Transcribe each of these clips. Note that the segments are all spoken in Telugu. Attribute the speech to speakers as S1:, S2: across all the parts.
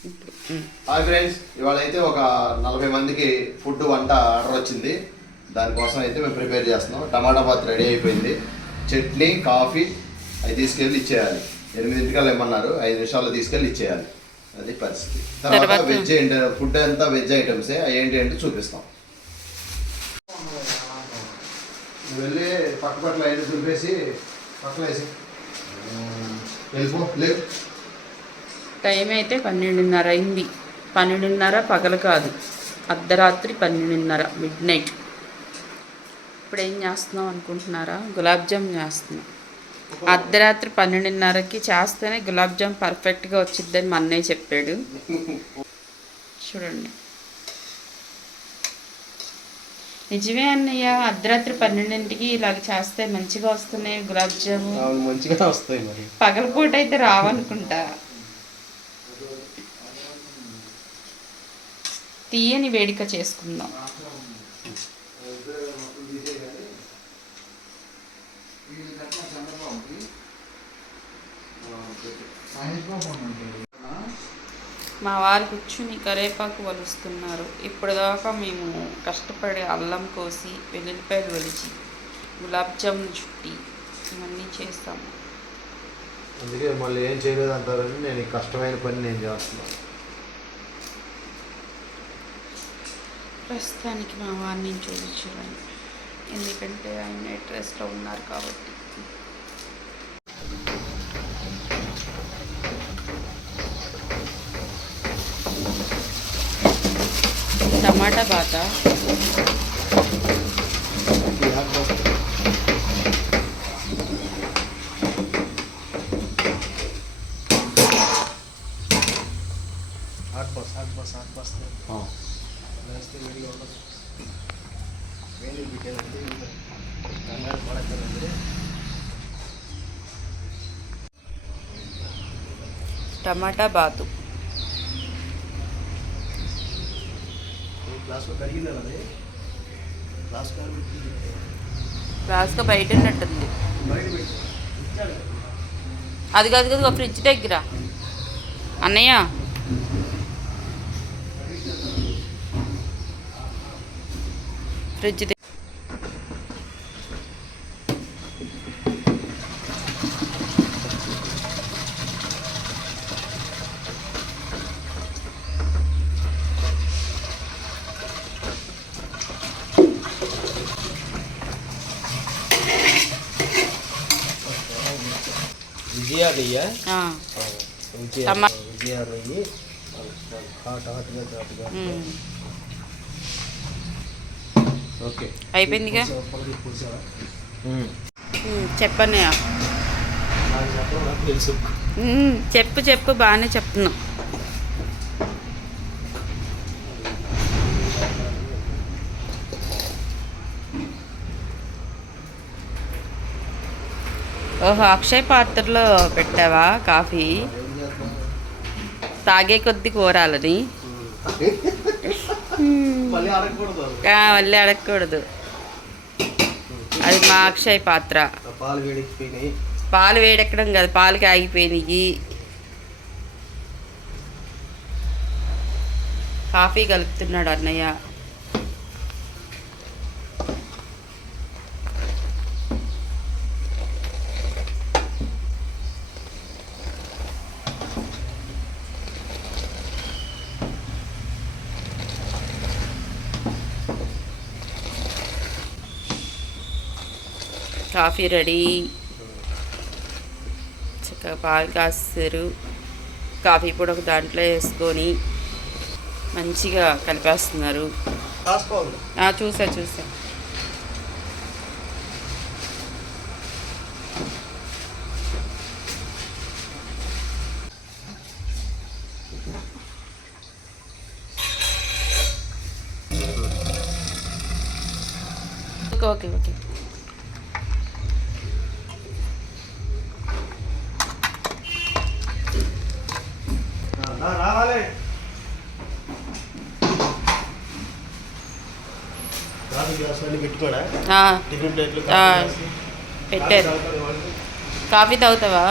S1: హాయ్ ఫ్రెండ్స్ ఇవాళ అయితే ఒక నలభై మందికి ఫుడ్ వంట ఆర్డర్ వచ్చింది. దానికోసం అయితే మేము ప్రిపేర్ చేస్తున్నాం. టమాటా బాత్ రెడీ అయిపోయింది. చట్నీ కాఫీ అవి తీసుకెళ్ళి ఇచ్చేయాలి. ఎనిమిదింటికల్లా ఇమ్మన్నారు. ఐదు నిమిషాల్లో తీసుకెళ్ళి ఇచ్చేయాలి. అది పరిస్థితి. తర్వాత? వెజ్ ఏంటి? ఫుడ్ అంతా వెజ్ ఐటమ్సే. అవి ఏంటి అంటే చూపిస్తాం. వెళ్ళి పక్క పక్కల ఐదు దులిపేసి పక్కన వేసి వెళ్ళిపో. లేదు
S2: టైం అయితే పన్నెండున్నర అయింది. పన్నెండున్నర పగలు కాదు. అర్ధరాత్రి పన్నెండున్నర మిడ్ నైట్. ఇప్పుడు ఏం చేస్తున్నాం అనుకుంటున్నారా? గులాబ్ జామ్ చేస్తున్నాం. అర్ధరాత్రి పన్నెండున్నరకి చేస్తేనే గులాబ్ జామ్ పర్ఫెక్ట్గా వచ్చిద్దని మా అన్నయ్య చెప్పాడు. చూడండి. నిజమే అన్నయ్య అర్ధరాత్రి పన్నెండింటికి ఇలాగ చేస్తే మంచిగా వస్తున్నాయి గులాబ్ జాము.
S3: మంచిగా వస్తాయి
S2: పగలపూట అయితే రావనుకుంటా. తీయని వేడిక చేసుకుందాం. మా వారు కూర్చుని కరేపాకు వలుస్తున్నారు. ఇప్పటిదాకా మేము కష్టపడి అల్లం కోసి వెల్లుల్లిపాయలు వలిచి గులాబ్ జామున్ చుట్టి ఇవన్నీ చేస్తాము
S3: అందుకే మళ్ళీ ఏం చేయలేదు అంటారని నేను కష్టమైన పని నేను చేస్తున్నాను.
S2: ప్రస్తుతానికి మా వారిని చూపించలేను ఎందుకంటే ఆయన అడ్రస్లో ఉన్నారు కాబట్టి టమాటా బాత
S3: ఆట్ బస్ ఆట్ బస్ ఆట్ బస్ వేస్తే వేడిగా ఉండదు వేడి పెట్టేదంటే కంగారు పడక్కదంటే
S2: టమాటా బాతు. రాసుగా బయట ఉన్నట్టుంది. అది కాదు కదా ఫ్రిడ్జ్ దగ్గర. అన్నయ్య. ఫ్రిడ్జ్ దగ్గర
S3: విజయ నెయ్యి
S2: ఆ,
S3: విజయ
S2: టమా-
S3: విజయ నెయ్యి హాట్ హాట్గా ఘాటుగా తెలుసు.
S2: ఉమ్, చెప్పు చెప్పు బాగానే చెప్తున్నావు ఓహో అక్షయ్ పాత్రలో పెట్టావా కాఫీ? తాగే కొద్ది కోరాలని.
S3: మళ్ళీ అడగకూడదు
S2: అది. మా అక్షయ్ పాత్ర.
S3: పాలు వేడెక్కిపోయినాయి.
S2: పాలు వేడెక్కడం కాదు పాలకి ఆగిపోయినాయి. కాఫీ కలుపుతున్నాడు అన్నయ్య. Coffee ready. చక్కగా పాలు కాస్తారు. కాఫీ పొడి ఒక దాంట్లో వేసుకొని మంచిగా కలిపేస్తున్నారు. చూసా చూసా. Okay okay. పెట్టారు.
S3: కాఫీ
S2: తాగుతావా?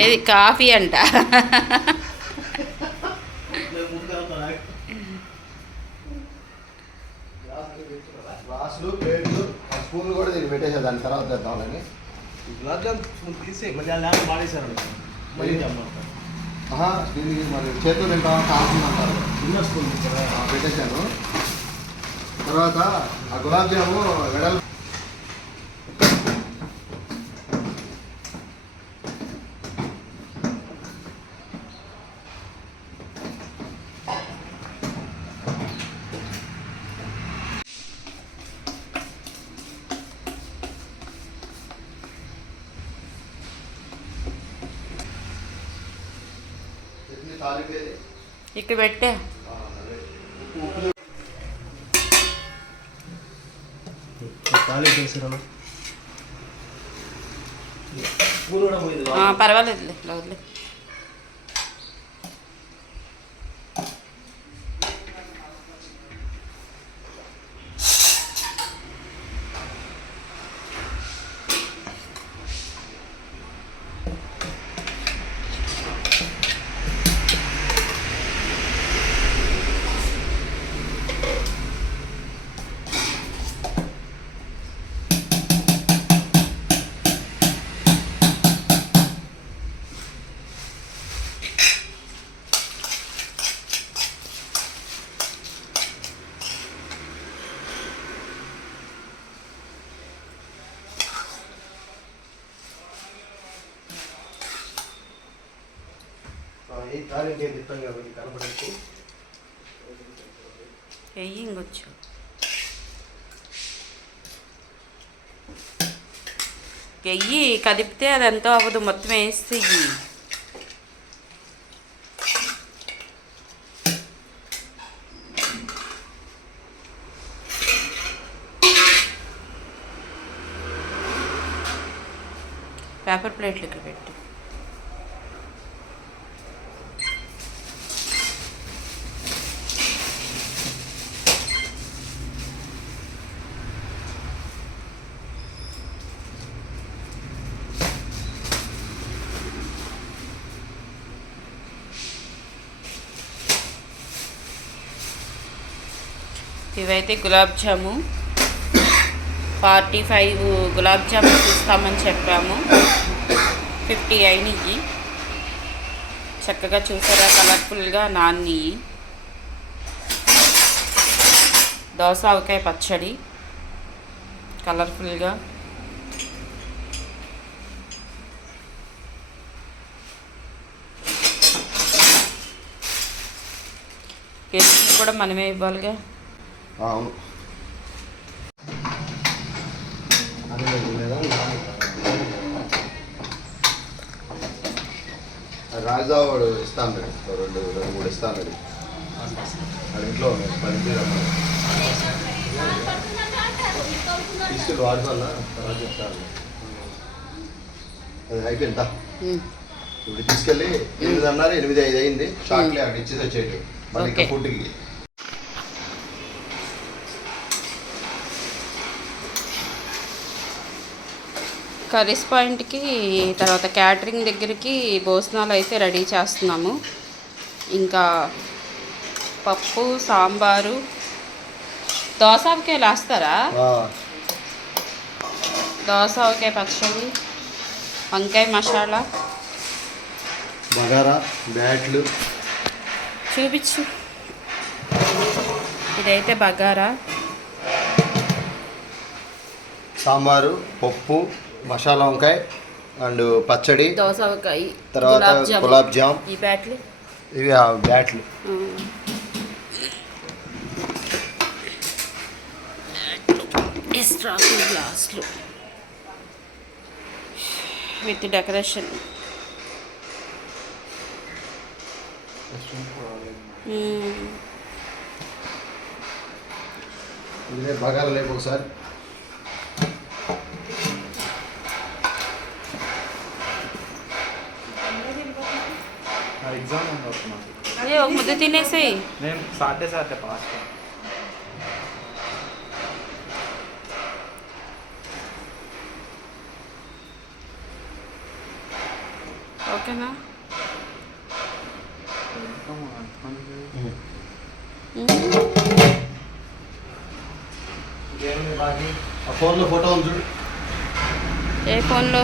S2: ఏది? కాఫీ అంట.
S1: గ్లాసులు ప్లేట్లు ఆ స్పూన్లు కూడా దీన్ని పెట్టేసా దాని తర్వాత తెద్దామని
S3: గులాబ్ జామ్ తీసి మళ్ళీ అలా మాడేశారు మళ్ళీ
S1: దీనికి మరి చేతులు తింటామా కాల్చిందంటారు
S3: చిన్న స్పూన్ కదా.
S1: ఆ, పెట్టేశాను. తర్వాత ఆ గులాబ్ జాము వెడల్
S2: ఇక్కడ పెట్టా. ఇలా వదిలే
S3: ఈ తాళి నేను తిప్పాను కాబట్టి కనపడచ్చు.
S2: వెయ్యి వెయ్యి కదిపితే అది ఎంతో అవ్వదు మొత్తం వేస్తే పేపర్ ప్లేట్లు ఇక్కడ పెట్టి. ఇవైతే గులాబ్ జాము. ఫార్టీ ఫైవ్ గులాబ్ జామున్ ఇస్తామని చెప్పాము. ఫిఫ్టీ అయినవి చక్కగా చూసారా కలర్ఫుల్గా నాన్ని దోస ఆవకాయ పచ్చడి కలర్ఫుల్గా. కేజీ కూడా మనమే ఇవ్వాలిగా.
S1: అవును. రాజా వాడు ఇస్తాను రెండు రెండు మూడు ఇస్తాను ఇంట్లో. పని తీసుకెళ్ళి వాడుకోవాలా తర్వాత చెప్తాను. అది అయిపోయిందా ఇప్పుడు తీసుకెళ్ళి ఎనిమిది అన్నారు ఎనిమిది ఐదు అయింది. షార్ట్లీ అక్కడ ఇచ్చేసి వచ్చేయండి. మళ్ళీ ఇంకా. ఫుడ్కి.
S2: కర్రీస్ పాయింట్కి తర్వాత క్యాటరింగ్ దగ్గరికి భోజనాలు అయితే రెడీ చేస్తున్నాము. ఇంకా పప్పు సాంబారు దోసకాయ వేస్తారా దోసకాయ పచ్చడి వంకాయ మసాలా.
S1: బగారా బ్యాట్లు.
S2: చూపించు. ఇదైతే బగారా.
S1: సాంబారు పప్పు. మసాలా వంకాయ అండ్ పచ్చడి
S2: దోసకాయ
S1: తర్వాత గులాబ్ జామ్.
S2: ఈ బ్యాట్లు?
S1: ఇవి ఆ బ్యాట్లు.
S2: గ్లాసులు. With decoration.
S1: ఇదే బగారా లేపు ఒకసారి.
S4: अपना ये मुझे तीन
S2: से ही। नहीं साढ़े
S4: सात है पाँच का
S2: ओके
S1: ना। ఏ ఫోన్లో ఫోటో ఉంది
S2: ఏ ఫోన్లో